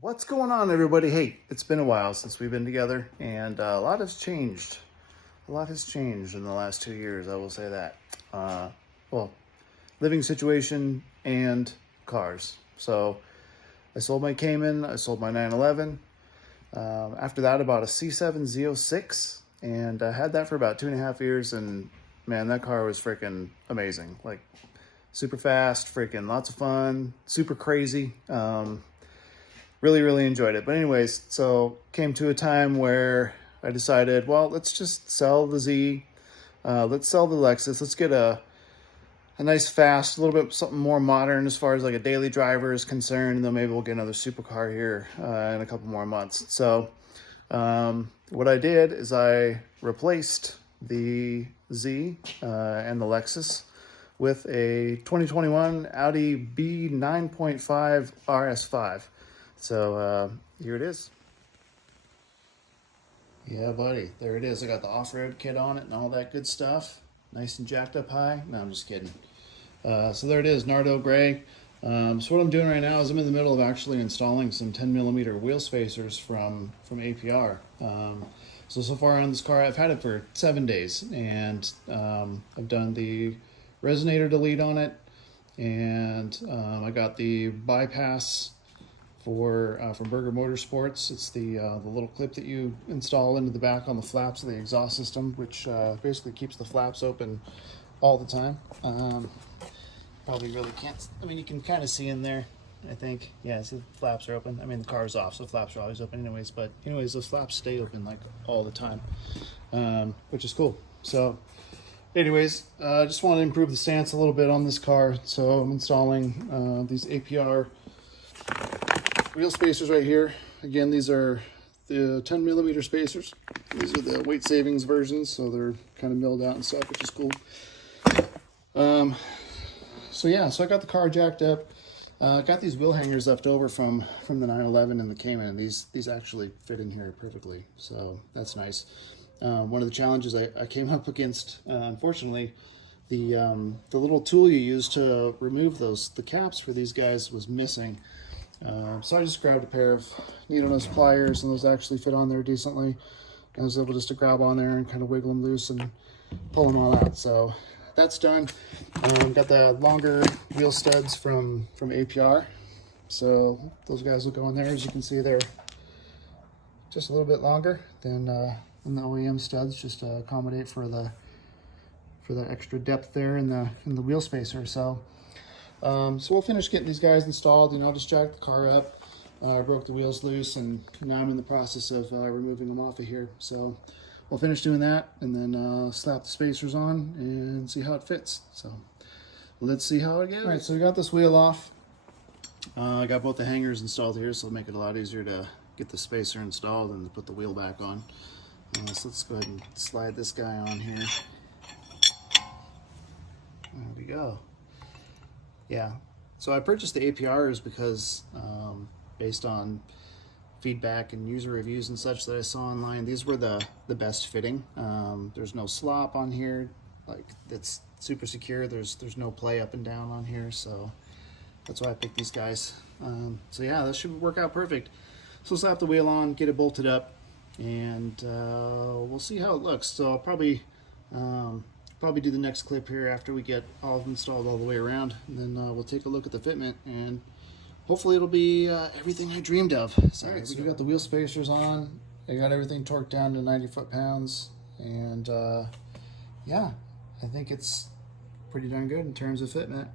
What's going on, everybody? Hey, it's been a while since we've been together, and a lot has changed. A lot has changed in the last 2 years, I will say that. Well, living situation and cars. So I sold my Cayman, I sold my 911. After that, I bought a C7 Z06, and I had that for about 2.5 years, and man, that car was freaking amazing. Like, super fast, freaking lots of fun, super crazy. Really enjoyed it. But anyways, so came to a time where I decided, well, let's just sell the Z. Let's sell the Lexus. Let's get a nice fast, a little bit something more modern as far as like a daily driver is concerned. And then maybe we'll get another supercar here in a couple more months. So what I did is I replaced the Z and the Lexus with a 2021 Audi B 9.5 RS5. So here it is. Yeah, buddy, there it is. I got the off-road kit on it and all that good stuff. Nice and jacked up high. No, I'm just kidding. So there it is, Nardo Gray. So what I'm doing right now is I'm in the middle of actually installing some 10mm wheel spacers from APR. So far on this car, I've had it for 7 days, and I've done the resonator delete on it, and I got the bypass from Berger Motorsports. It's the little clip that you install into the back on the flaps of the exhaust system, which basically keeps the flaps open all the time. Probably really can't, I mean, you can kind of see in there, I think. Yeah, see, the flaps are open. I mean, the car's off, so the flaps are always open anyways, but anyways, those flaps stay open like all the time, which is cool. So anyways, I just want to improve the stance a little bit on this car, so I'm installing these APR wheel spacers right here. Again, these are the 10mm spacers. These are the weight savings versions, so they're kind of milled out and stuff, which is cool. So I got the car jacked up. Got these wheel hangers left over from the 911 and the Cayman, and these actually fit in here perfectly, so that's nice. One of the challenges I came up against, unfortunately, the little tool you use to remove the caps for these guys was missing. So I just grabbed a pair of needle nose pliers, and those actually fit on there decently. I was able just to grab on there and kind of wiggle them loose and pull them all out. So that's done. Got the longer wheel studs from APR. So those guys will go in there. As you can see, they're just a little bit longer than the OEM studs, just to accommodate for the extra depth there in the wheel spacer. So we'll finish getting these guys installed, and I'll just jack the car up. I broke the wheels loose, and now I'm in the process of removing them off of here. So we'll finish doing that, and then slap the spacers on and see how it fits. So let's see how it goes. All right, so we got this wheel off. I got both the hangers installed here, so it'll make it a lot easier to get the spacer installed and to put the wheel back on. So let's go ahead and slide this guy on here. There we go. Yeah, so I purchased the APRs because based on feedback and user reviews and such that I saw online, these were the best fitting. There's no slop on here, like it's super secure. There's no play up and down on here, so that's why I picked these guys. So yeah, that should work out perfect. So let's slap the wheel on, get it bolted up, and we'll see how it looks. So I'll probably do the next clip here after we get all of them installed all the way around, and then we'll take a look at the fitment, and hopefully it'll be everything I dreamed of. So right, we got the wheel spacers on. I got everything torqued down to 90 foot-pounds, and yeah, I think it's pretty darn good in terms of fitment,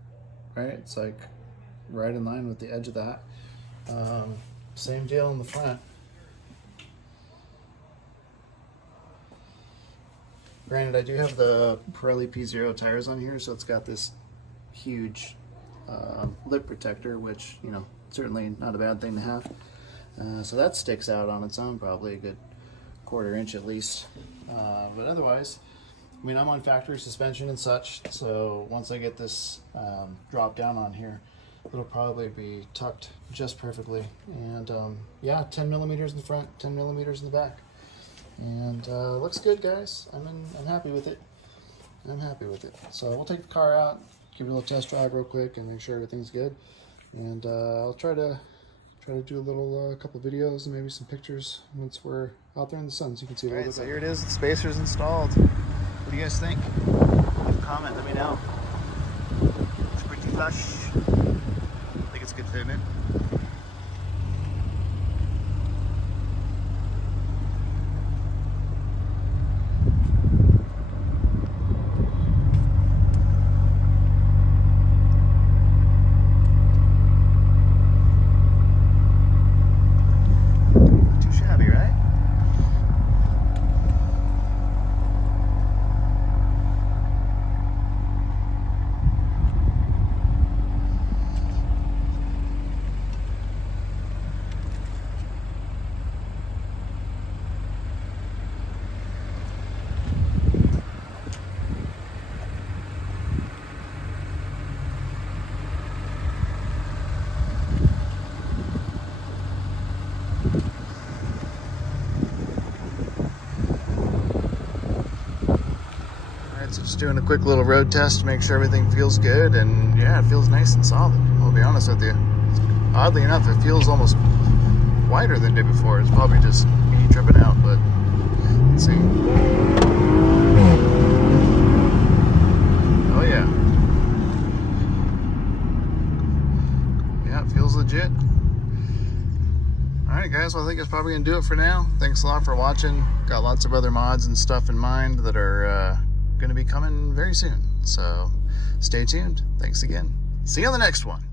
right? It's like right in line with the edge of that. Same deal in the front. Granted, I do have the Pirelli P0 tires on here, so it's got this huge lip protector, which, you know, certainly not a bad thing to have. So that sticks out on its own, probably a good 1/4 inch at least. But otherwise, I mean, I'm on factory suspension and such, so once I get this drop down on here, it'll probably be tucked just perfectly. And yeah, 10mm in the front, 10mm in the back. And looks good, guys. I'm happy with it. I'm happy with it. So we'll take the car out, give it a little test drive real quick, and make sure everything's good. And I'll try to try to do a little couple videos and maybe some pictures once we're out there in the sun, so you can see. All right, so here it is. The spacer's installed. What do you guys think? Leave a comment. Let me know. Looks pretty flush. I think it's a good fitment. So just doing a quick little road test to make sure everything feels good, and yeah, it feels nice and solid. I'll be honest with you. Oddly enough, it feels almost wider than it did before. It's probably just me tripping out, but let's see. Oh yeah. Yeah, it feels legit. Alright guys, well I think that's probably going to do it for now. Thanks a lot for watching. Got lots of other mods and stuff in mind that are going to be coming very soon. So stay tuned. Thanks again. See you on the next one.